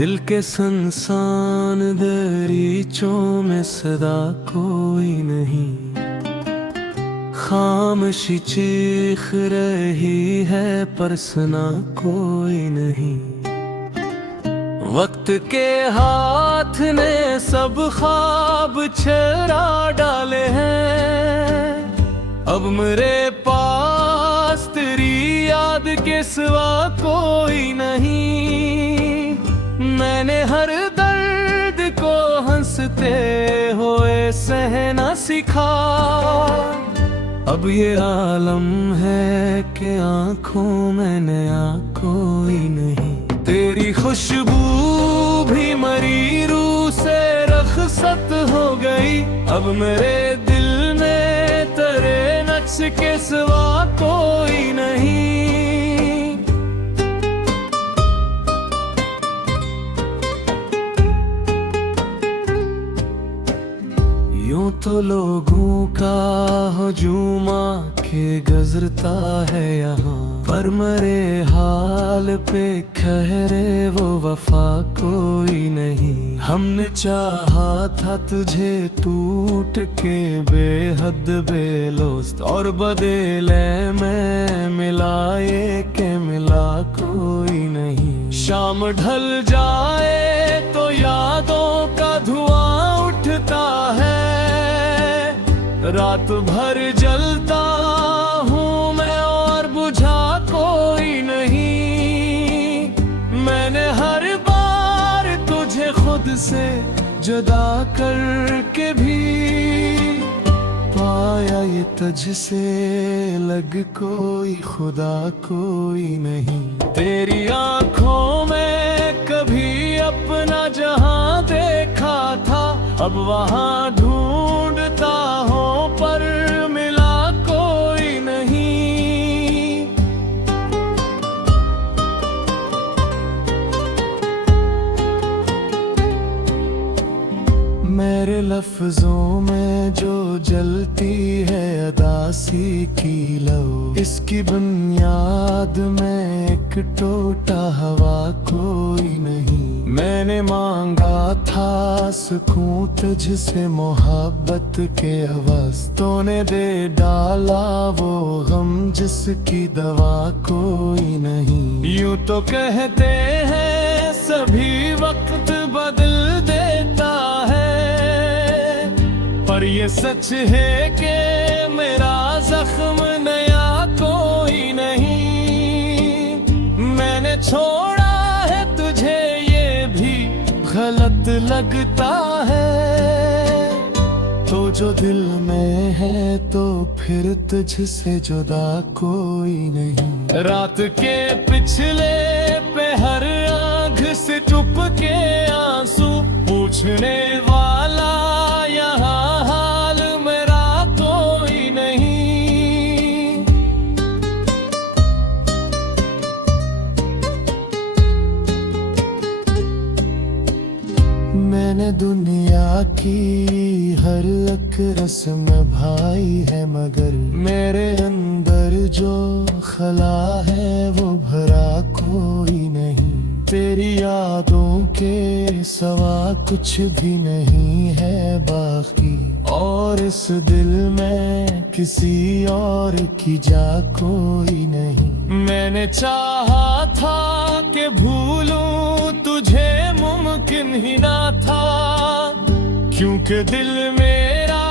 दिल के सुनसान दरीचों में सदा कोई नहीं, खामोशी चीख रही है पर सुना कोई नहीं। वक्त के हाथ ने सब ख्वाब चुरा डाले हैं, अब मेरे पास तेरी याद के सिवा कोई नहीं। मैंने हर दर्द को हंसते हुए सहना सीखा, अब ये आलम है कि आंखों में नया कोई नहीं। तेरी खुशबू भी मरी रूह से रखसत हो गई, अब मेरे दिल में तेरे नक्श के सिवा कोई नहीं। यूं तो लोगों का हुजूमा के गुजरता है यहाँ, पर मेरे हाल पे खहरे वो वफा कोई नहीं। हमने चाहा था तुझे टूट के बेहद बेलोस्त, और बदले में मिलाए के मिला कोई नहीं। शाम ढल जाए तो यादों का धुआं उठता है, रात भर जलता हूँ मैं और बुझा कोई नहीं। मैंने हर बार तुझे खुद से जुदा करके भी पाया ये तुझसे लग कोई खुदा कोई नहीं। तेरी आंखों में कभी अपना जहां देखा था, अब वहां ढूंढता हूँ पर मिला कोई नहीं। मेरे लफ्जों में जो जलती है अदासी की लौ, इसकी बुनियाद में एक टोटा हवा कोई नहीं। मैंने मांगा था सुकून तुझसे मोहब्बत के अवस, तूने दे डाला वो गम जिसकी दवा कोई नहीं। यूं तो कहते हैं सभी वक्त बदल देता है, पर ये सच है कि मेरा जख्म नया कोई नहीं। मैंने छोड़ा है तुझे ये भी गलत लगता है, तो जो दिल में है तो फिर तुझसे जुदा कोई नहीं। रात के पिछले पहर आँख से चुप के आंसू पूछने वाला यहाँ हाल मेरा कोई नहीं। मैंने दुनिया की हर एक रस्म भाई है, मगर मेरे अंदर जो खला है वो भरा कोई नहीं। तेरी यादों के सिवा कुछ भी नहीं है बाकी, और इस दिल में किसी और की जा कोई नहीं। मैंने चाहा था कि भूलूं तुझे मुमकिन ही ना था, क्योंकि दिल मेरा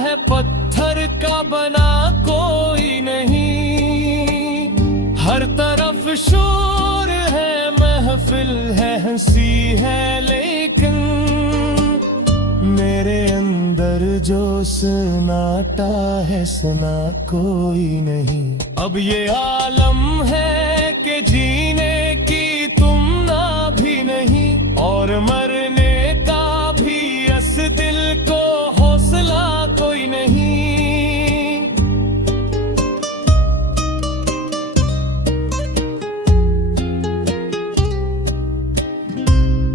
है पत्थर का बना कोई नहीं। हर तरफ शोर है, महफिल है, हंसी है, लेकिन मेरे अंदर जो सन्नाटा है सुना कोई नहीं। अब ये आलम है कि जीने की तुम ना भी नहीं, और मरने का भी इस दिल को हौसला कोई नहीं।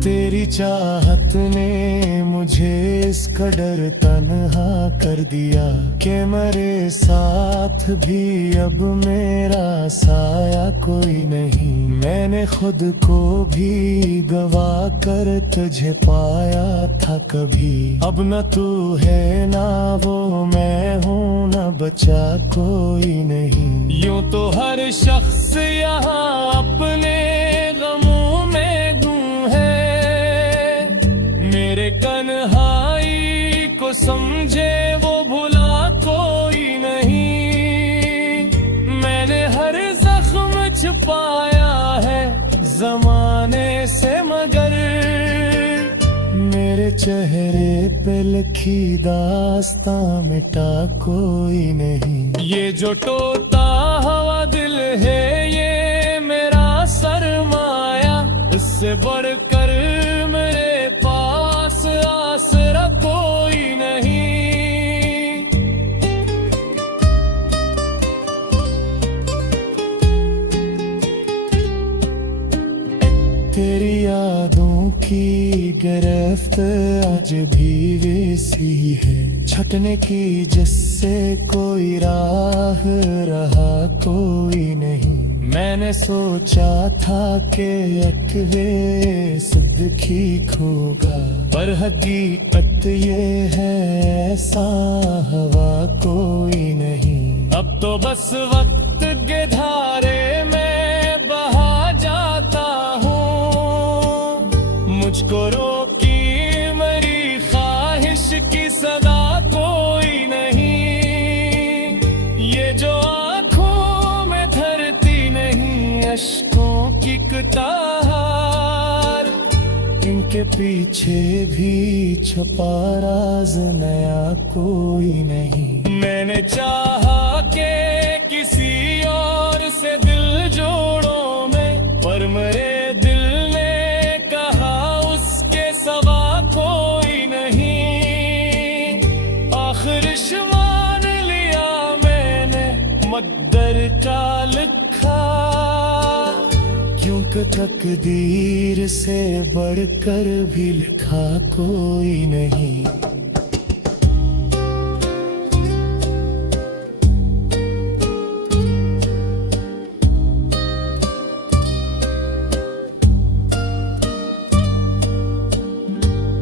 तेरी चाहत ने मुझे इस कदर तन्हा कर दिया कि मेरे साथ साथ भी अब मेरा साया कोई नहीं। मैंने खुद को भी गवा कर तुझे पाया था कभी। अब न तू है ना वो मैं हूँ, न बचा कोई नहीं। यूं तो हर शख्स यहाँ अपने गमों में गुम है। मेरे कन्हाई को समझे वो भुला कोई नहीं। मैंने हर जख्म छुपाया है जमाने से, मगर मेरे चेहरे पे लिखी दास्तां मिटा कोई नहीं। ये जो टोता हवा दिल है ये मेरा सरमाया, इससे बढ़कर मेरे पास आसरा कोई नहीं। तेरी यादों की गिरफ्त आज भी वैसी है, छटने की जिससे कोई राह रहा कोई नहीं। मैंने सोचा था कि अकवे सिद्दीकी होगा, पर हकीकत ये है ऐसा हवा कोई नहीं। अब तो बस वक्त के धारे में बहा जाता हूँ, मुझको रोकी मेरी ख्वाहिश की सदा कोई नहीं। ये जो आँखों में धरती नहीं अश्कों की कतार, इनके पीछे भी छुपा राज नया कोई नहीं। मैंने चाहा कि किसी और से दिल जोड़ो मैं, पर मेरे दिल ने कहा उसके सवा कोई नहीं। आखिर मान लिया मैंने मकदर का लिखा, क्योंकि तकदीर से बढ़कर भी लिखा कोई नहीं।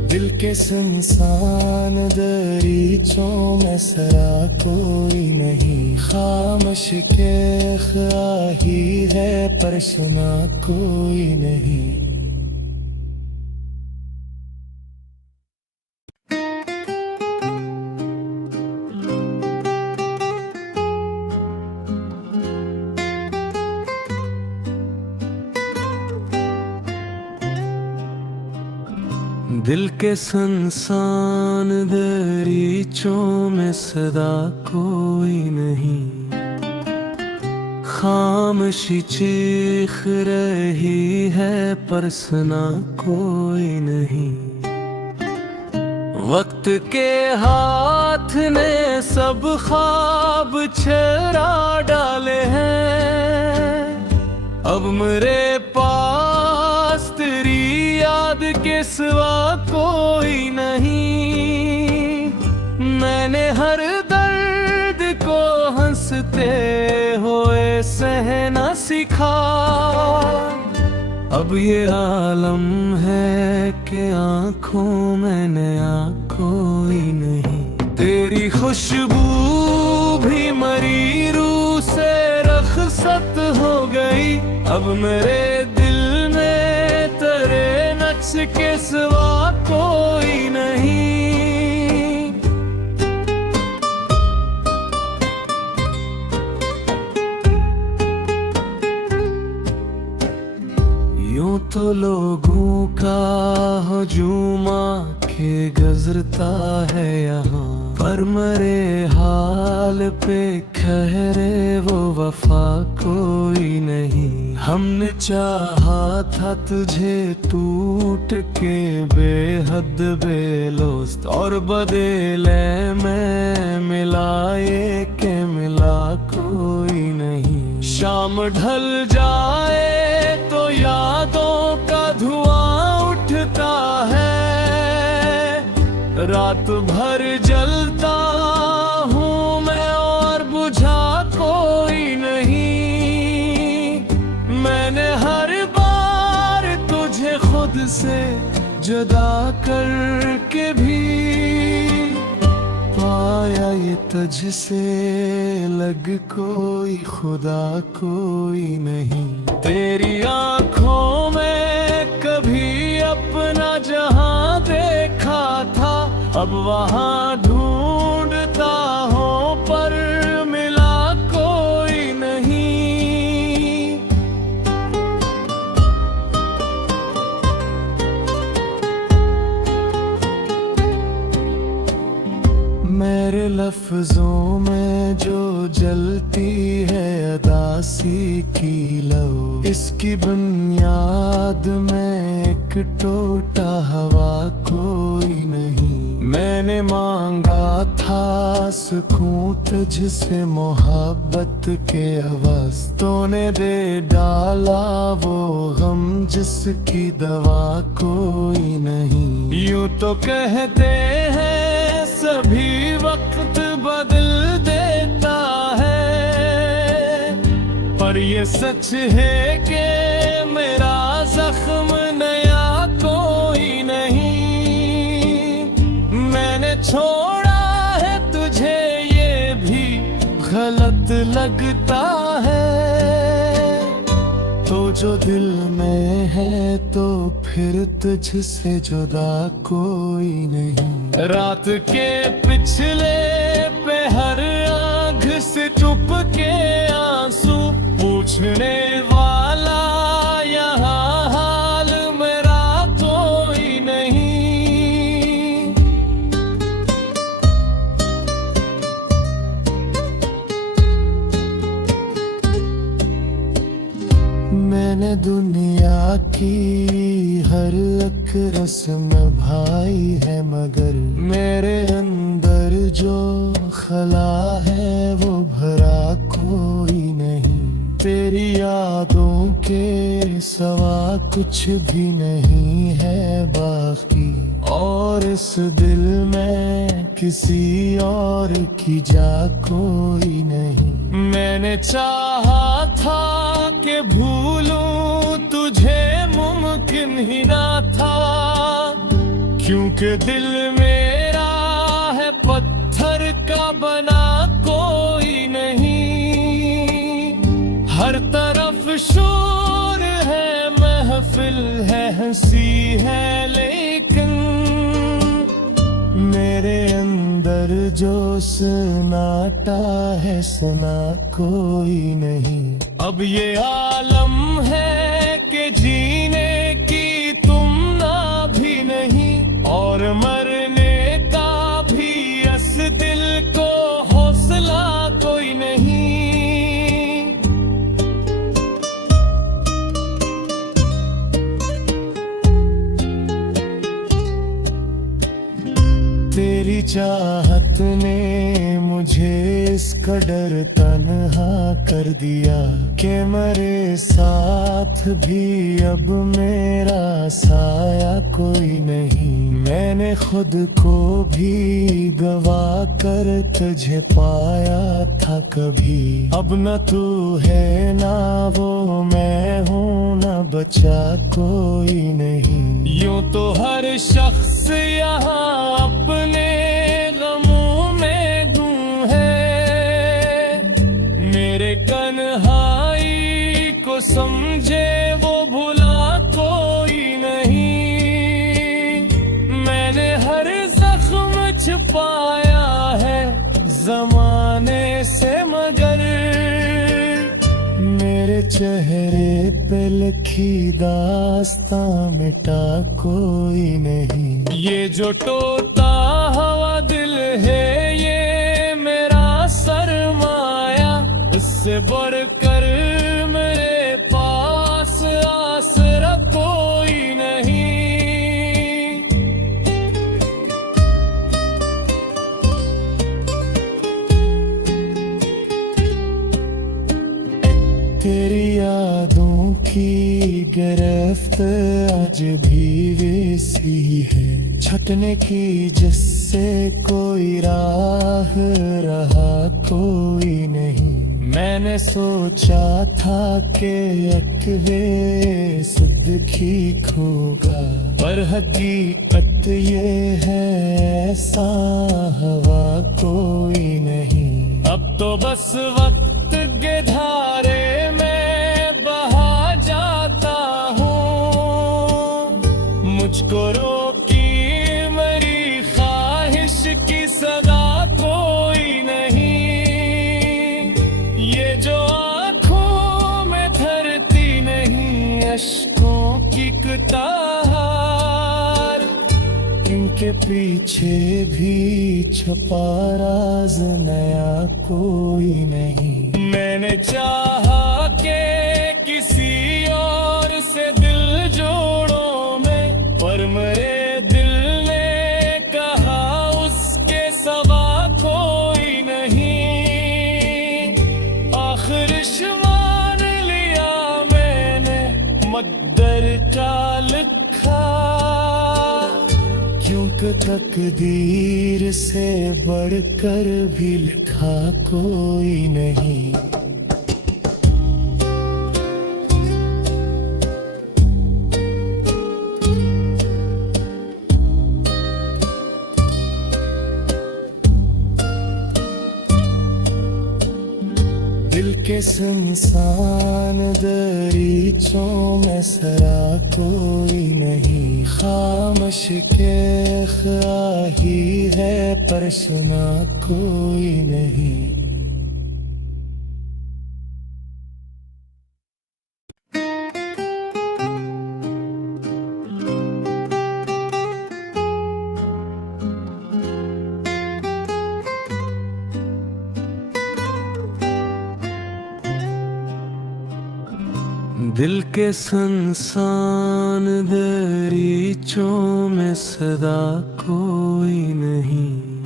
दिल के सुनसान दरीचों में सरा कोई नहीं। खामोश के ख्वाही है पर सुना कोई नहीं। दिल के सुनसान दरीचों में सदा कोई नहीं। खामोशी चीख रही है पर सुना कोई नहीं। वक्त के हाथ ने सब ख्वाब चुरा डाले हैं। अब मेरे पास तेरी याद के सिवा कोई नहीं। मैंने हर दर्द को हंसते हुए सहना सीखा। अब ये आलम है कि आँखों में नया कोई नहीं। तेरी खुशबू भी मरी रूह से रखसत हो गई। अब मेरे दिल में तेरे नक्श के सिवा कोई नहीं। यूं तो लोगों का हुजूमा के गुजरता है यहाँ, पर मेरे हाल पे खहरे वो वफा कोई नहीं। हमने चाहा था तुझे टूट के बेहद बेलोस्त, और बदले में मिलाए के मिला कोई नहीं। शाम ढल जाए तो यादों का धुआं उठता है। रात भर जलता हूँ मैं और बुझा जुदा करके भी पाया ये तुझसे लग कोई खुदा कोई नहीं। तेरी आंखों में कभी अपना जहां देखा था, अब वहां ढूंढता हूँ पर मिला कोई नहीं। मेरे लफ्जों में जो जलती है अदासी की लो, इसकी बुनियाद में एक टोटा हवा कोई नहीं। मैंने मांगा था सुकून तुझसे मोहब्बत के आवाज, तूने दे डाला वो गम जिसकी दवा कोई नहीं। यूं तो कहते हैं सभी वक्त बदल देता है, पर ये सच है कि मेरा जख्म नया कोई नहीं। मैंने छोड़ा है तुझे ये भी गलत लगता है, तो जो दिल में है तो फिर तुझसे जुदा कोई नहीं। रात के पिछले पहर आँख से चुप के आंसू पूछने वाला यहाँ हाल मेरा कोई नहीं। मैंने दुनिया की हर एक रस्म भाई है, मगर मेरे अंदर जो खला है वो भरा कोई नहीं। तेरी यादों के सिवा कुछ भी नहीं है बाकी, और इस दिल में किसी और की जा कोई नहीं। मैंने चाहा था कि भूलूं तुझे मुमकिन ही ना था, क्योंकि दिल मेरा है पत्थर का बना कोई नहीं। हर तरफ शोर है, महफिल है, हंसी है, लेकिन मेरे अंदर जो सन्नाटा है सुना कोई नहीं। अब ये आलम है कि जीने की तुम ना भी नहीं, और मरने का भी इस दिल को हौसला कोई नहीं। तेरी चाहत ने मुझे इस कदर तन्हा कर दिया कि मेरे साथ भी अब मेरा साया कोई नहीं। मैंने खुद को भी गवा कर तुझे पाया था कभी, अब न तू है ना वो मैं हूँ, ना बचा कोई नहीं। यूं तो हर शख्स यहाँ अपने गमों में गुम है, मेरे कन्हाई को समझे वो भुला कोई नहीं। मैंने हर जख्म छुपाया है जमाने से, मगर मेरे चेहरे पे लिखी दास्तां मिटा कोई नहीं। ये जो टोटा हवा दिल है ये मेरा सरमाया, इससे बढ़कर मेरे पास आसरा कोई नहीं। तेरी यादों की गिरफ्त आज भी वैसी है, छटने की जिससे कोई राह रहा कोई नहीं। मैंने सोचा था कि है सिद्दीकी खोगा, पर हकीकत ये है ऐसा हवा कोई नहीं। अब तो बस वक्त के धारे में बहा जाता हूँ, मुझको रोकी मेरी ख्वाहिश की सदा कोई नहीं। ये जो आँखों में धरती नहीं अश्कों की कतार, इनके पीछे भी छुपा राज नया कोई नहीं। मैंने चाहा के किसी और से दिल जोड़ो मैं, पर मेरे दिल ने कहा उसके सवा कोई नहीं। आखिर मान लिया मैंने मद्दर का लिखा, क्योंकि तकदीर से बढ़कर भी लिखा कोई नहीं। दिल के सुनसान दरीचों में सरा कोई नहीं, खामोश के ख्वाही है पर सुना कोई नहीं। दिल के सुनसान दरीचों में सदा कोई नहीं,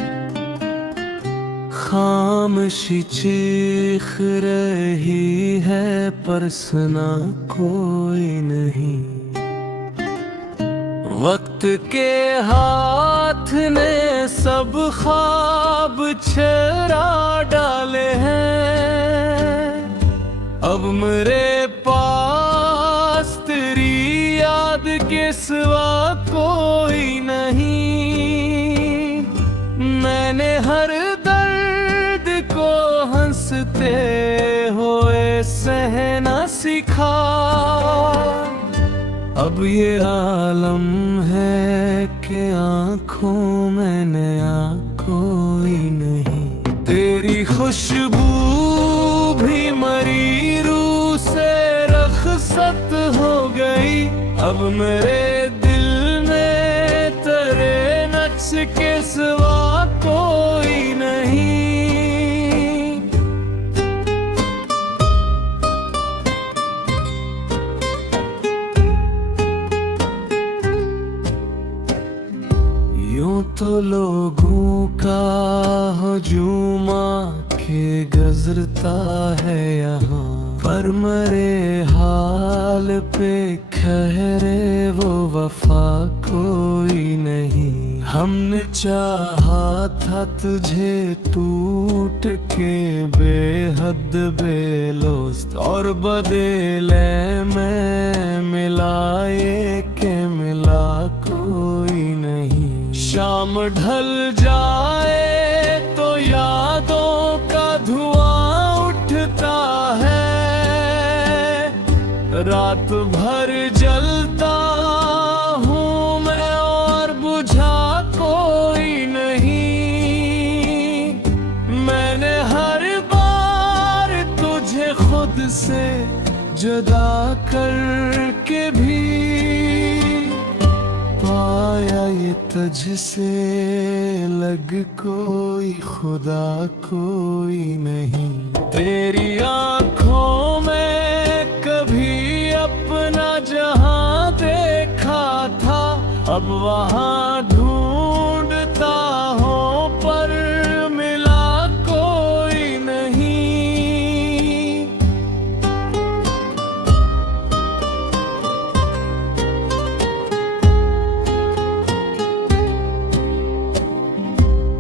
खामोशी चीख रही है पर सुना कोई नहीं। वक्त के हाथ ने सब ख्वाब चुरा डाले हैं, अब मेरे पास तेरी याद के सिवा कोई नहीं। मैंने हर दर्द को हंसते हुए सहना सीखा, अब ये आलम है कि आँखों में नया कोई नहीं। तेरी खुशबू भी मरी रूह से रखसत हो गई, अब मेरे दिल में तेरे नक्श के सिवा कोई नहीं। यूं तो लोगों का हुजूम के गुजरता है यहाँ, पर मेरे हाल पे खहरे वो वफा कोई नहीं। हमने चाहा था तुझे टूट के बेहद बेलोस्त, और बदले में मिलाए के मिला कोई नहीं। शाम ढल जाए तो यादों का धुआं उठता है, रात भर जलता हूँ मैं और बुझा कोई नहीं। मैंने हर बार तुझे खुद से जुदा करके भी पाया ये तुझसे लग कोई खुदा कोई नहीं। तेरी आँखों में कभी अपना जहां देखा था, अब वहां ढूंढता हूँ पर मिला कोई नहीं।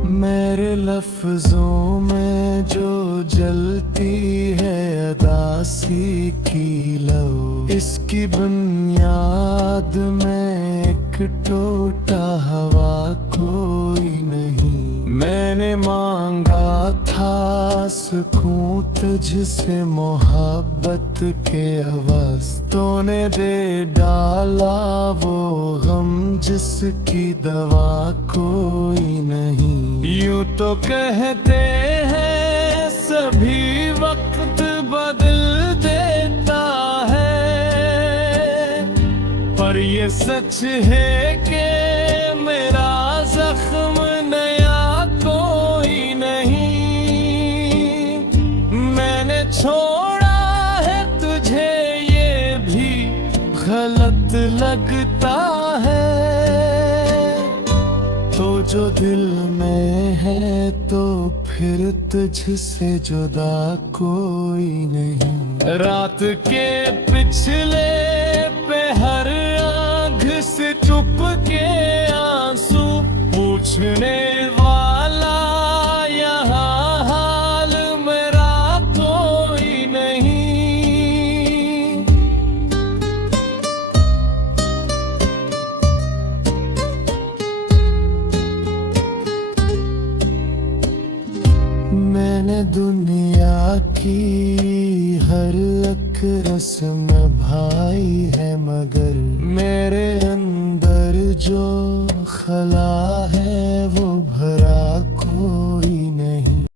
मेरे लफ्जों में जो जलती है अदासी की लो, इसकी बुनियाद में एक टोटा हवा कोई नहीं। मैंने मांगा था सुकून तुझसे मोहब्बत के अवस, तूने दे डाला वो गम जिसकी दवा कोई नहीं। यूं तो कहते हैं सभी वक्त बदल देता है, पर ये सच है कि मेरा जख्म नया कोई नहीं। मैंने छोड़ा है तुझे ये भी गलत लगता है, तो जो दिल में है तो फिर तुझसे जुदा कोई नहीं। रात के पिछले पहर आँख से चुप के आंसू पूछने वाला यहाँ हाल मेरा कोई नहीं। मैंने दुनिया की हर एक रस्म भाई है, मगर मेरे अंदर जो खला